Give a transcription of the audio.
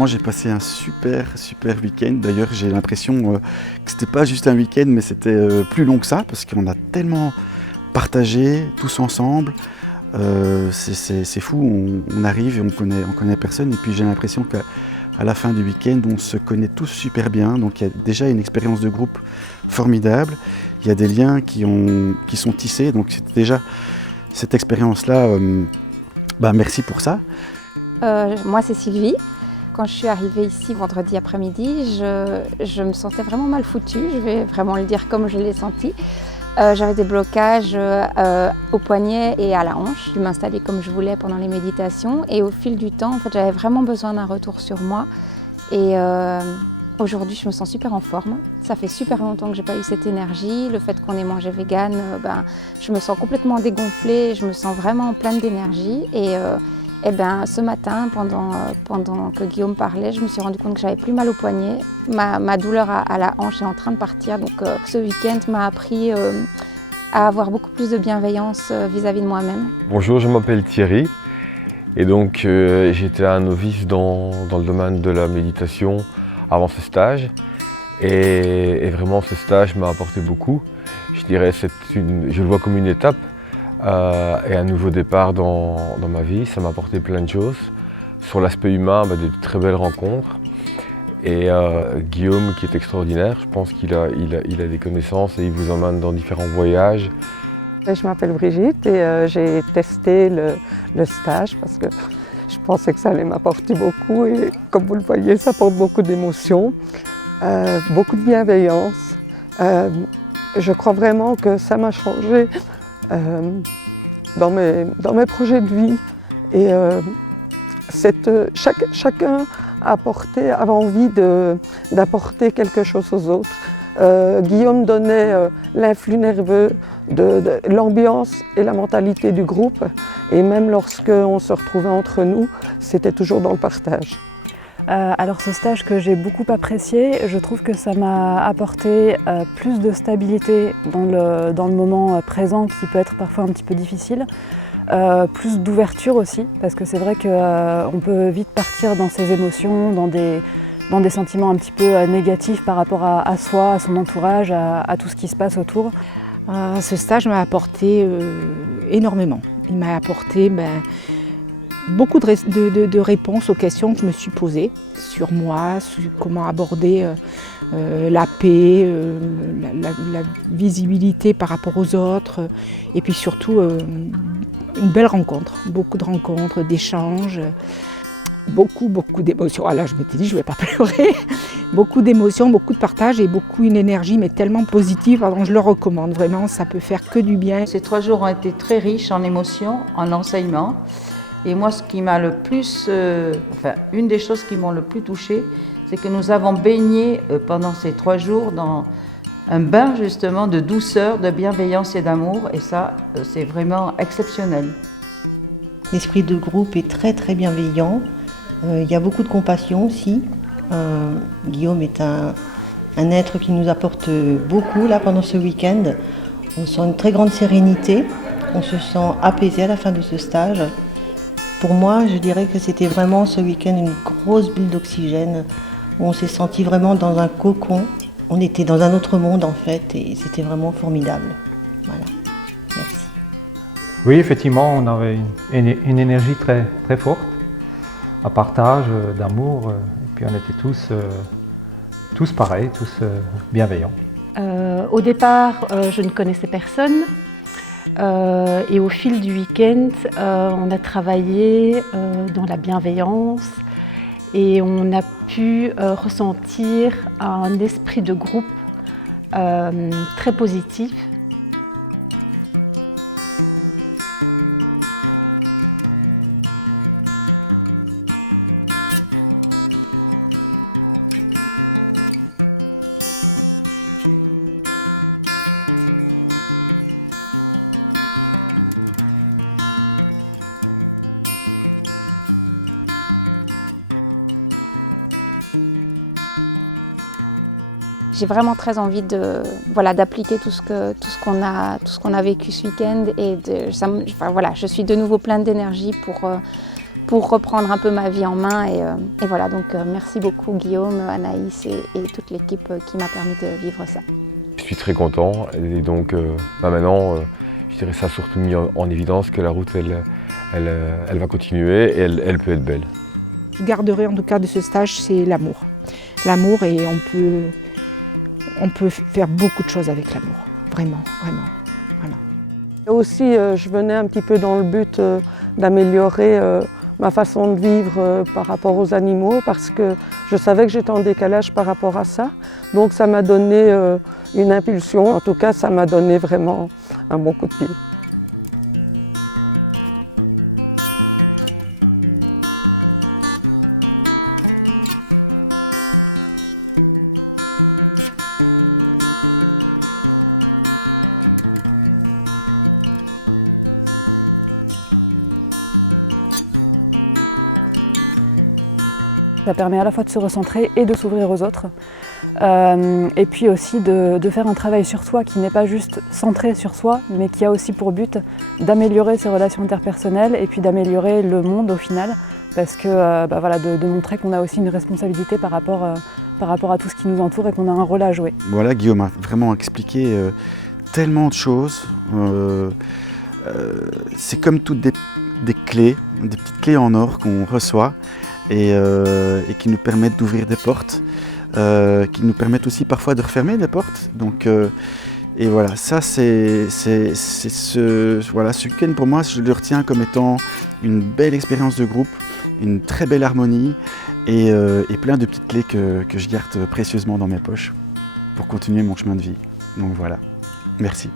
moi j'ai passé un super week-end. D'ailleurs j'ai l'impression que c'était pas juste un week-end mais c'était plus long que ça parce qu'on a tellement partagé tous ensemble. C'est fou, on arrive et on connaît personne et puis j'ai l'impression qu'à la fin du week-end on se connaît tous super bien. Donc il y a déjà une expérience de groupe formidable. Il y a des liens qui sont tissés. Donc c'était déjà cette expérience-là. Merci pour ça. Moi c'est Sylvie. Quand je suis arrivée ici vendredi après-midi, je me sentais vraiment mal foutue, je vais vraiment le dire comme je l'ai senti. J'avais des blocages au poignet et à la hanche. Je m'installais comme je voulais pendant les méditations et au fil du temps, en fait, j'avais vraiment besoin d'un retour sur moi. Et aujourd'hui, je me sens super en forme. Ça fait super longtemps que j'ai pas eu cette énergie. Le fait qu'on ait mangé vegan, je me sens complètement dégonflée. Je me sens vraiment pleine d'énergie. Et ce matin, pendant que Guillaume parlait, je me suis rendu compte que j'avais plus mal au poignet. Ma douleur à la hanche est en train de partir. Donc ce week-end m'a appris à avoir beaucoup plus de bienveillance vis-à-vis de moi-même. Bonjour, je m'appelle Thierry. Et donc j'étais un novice dans le domaine de la méditation avant ce stage. Et vraiment ce stage m'a apporté beaucoup. Je dirais je le vois comme une étape. Et un nouveau départ dans ma vie, ça m'a apporté plein de choses. Sur l'aspect humain, de très belles rencontres. Et Guillaume qui est extraordinaire, je pense qu'il a des connaissances et il vous emmène dans différents voyages. Je m'appelle Brigitte et j'ai testé le stage parce que je pensais que ça allait m'apporter beaucoup et comme vous le voyez, ça apporte beaucoup d'émotions, beaucoup de bienveillance. Je crois vraiment que ça m'a changé dans mes projets de vie et chacun avait envie d'apporter quelque chose aux autres. Guillaume donnait l'influx nerveux de l'ambiance et la mentalité du groupe et même lorsqu'on se retrouvait entre nous, c'était toujours dans le partage. Alors ce stage que j'ai beaucoup apprécié, je trouve que ça m'a apporté plus de stabilité dans le moment présent qui peut être parfois un petit peu difficile, plus d'ouverture aussi parce que c'est vrai qu'on peut vite partir dans ses émotions, dans des sentiments un petit peu négatifs par rapport à soi, à son entourage, à tout ce qui se passe autour. Ce stage m'a apporté énormément. Il m'a apporté beaucoup de réponses aux questions que je me suis posées sur moi, sur comment aborder la paix, la visibilité par rapport aux autres et puis surtout une belle rencontre, beaucoup de rencontres, d'échanges. Beaucoup d'émotions. Alors je m'étais dit, je ne vais pas pleurer. Beaucoup d'émotions, beaucoup de partage et beaucoup une énergie, mais tellement positive. Alors je le recommande vraiment, ça peut faire que du bien. Ces 3 jours ont été très riches en émotions, en enseignements. Et moi, ce qui m'a le plus, une des choses qui m'ont le plus touchée, c'est que nous avons baigné pendant ces 3 jours dans un bain justement de douceur, de bienveillance et d'amour. Et ça, c'est vraiment exceptionnel. L'esprit de groupe est très très bienveillant. Il y a beaucoup de compassion aussi. Guillaume est un être qui nous apporte beaucoup là pendant ce week-end. On sent une très grande sérénité, on se sent apaisé à la fin de ce stage. Pour moi, je dirais que c'était vraiment ce week-end une grosse bulle d'oxygène. On s'est senti vraiment dans un cocon. On était dans un autre monde en fait et c'était vraiment formidable. Voilà. Merci. Oui, effectivement, on avait une énergie très, très forte. Un partage d'amour, et puis on était tous pareils, tous bienveillants. Au départ, je ne connaissais personne et au fil du week-end, on a travaillé dans la bienveillance et on a pu ressentir un esprit de groupe très positif. J'ai vraiment très envie d'appliquer tout ce qu'on a vécu ce week-end et je suis de nouveau pleine d'énergie pour reprendre un peu ma vie en main. Et voilà, donc merci beaucoup Guillaume, Anaïs et toute l'équipe qui m'a permis de vivre ça. Je suis très content et donc maintenant, je dirais ça a surtout mis en évidence que la route, elle va continuer et elle peut être belle. Je garderai en tout cas de ce stage, c'est l'amour. L'amour, et on peut faire beaucoup de choses avec l'amour, vraiment. Et aussi, je venais un petit peu dans le but d'améliorer ma façon de vivre par rapport aux animaux, parce que je savais que j'étais en décalage par rapport à ça. Donc ça m'a donné une impulsion, en tout cas ça m'a donné vraiment un bon coup de pied. Ça permet à la fois de se recentrer et de s'ouvrir aux autres. Et puis aussi de faire un travail sur soi qui n'est pas juste centré sur soi, mais qui a aussi pour but d'améliorer ses relations interpersonnelles et puis d'améliorer le monde au final. Parce que voilà, de montrer qu'on a aussi une responsabilité par rapport à tout ce qui nous entoure et qu'on a un rôle à jouer. Voilà, Guillaume a vraiment expliqué tellement de choses. C'est comme toutes des clés, des petites clés en or qu'on reçoit et qui nous permettent d'ouvrir des portes, qui nous permettent aussi parfois de refermer des portes. Donc, et voilà, ça ce week-end pour moi, je le retiens comme étant une belle expérience de groupe, une très belle harmonie et plein de petites clés que je garde précieusement dans mes poches pour continuer mon chemin de vie. Donc voilà, merci.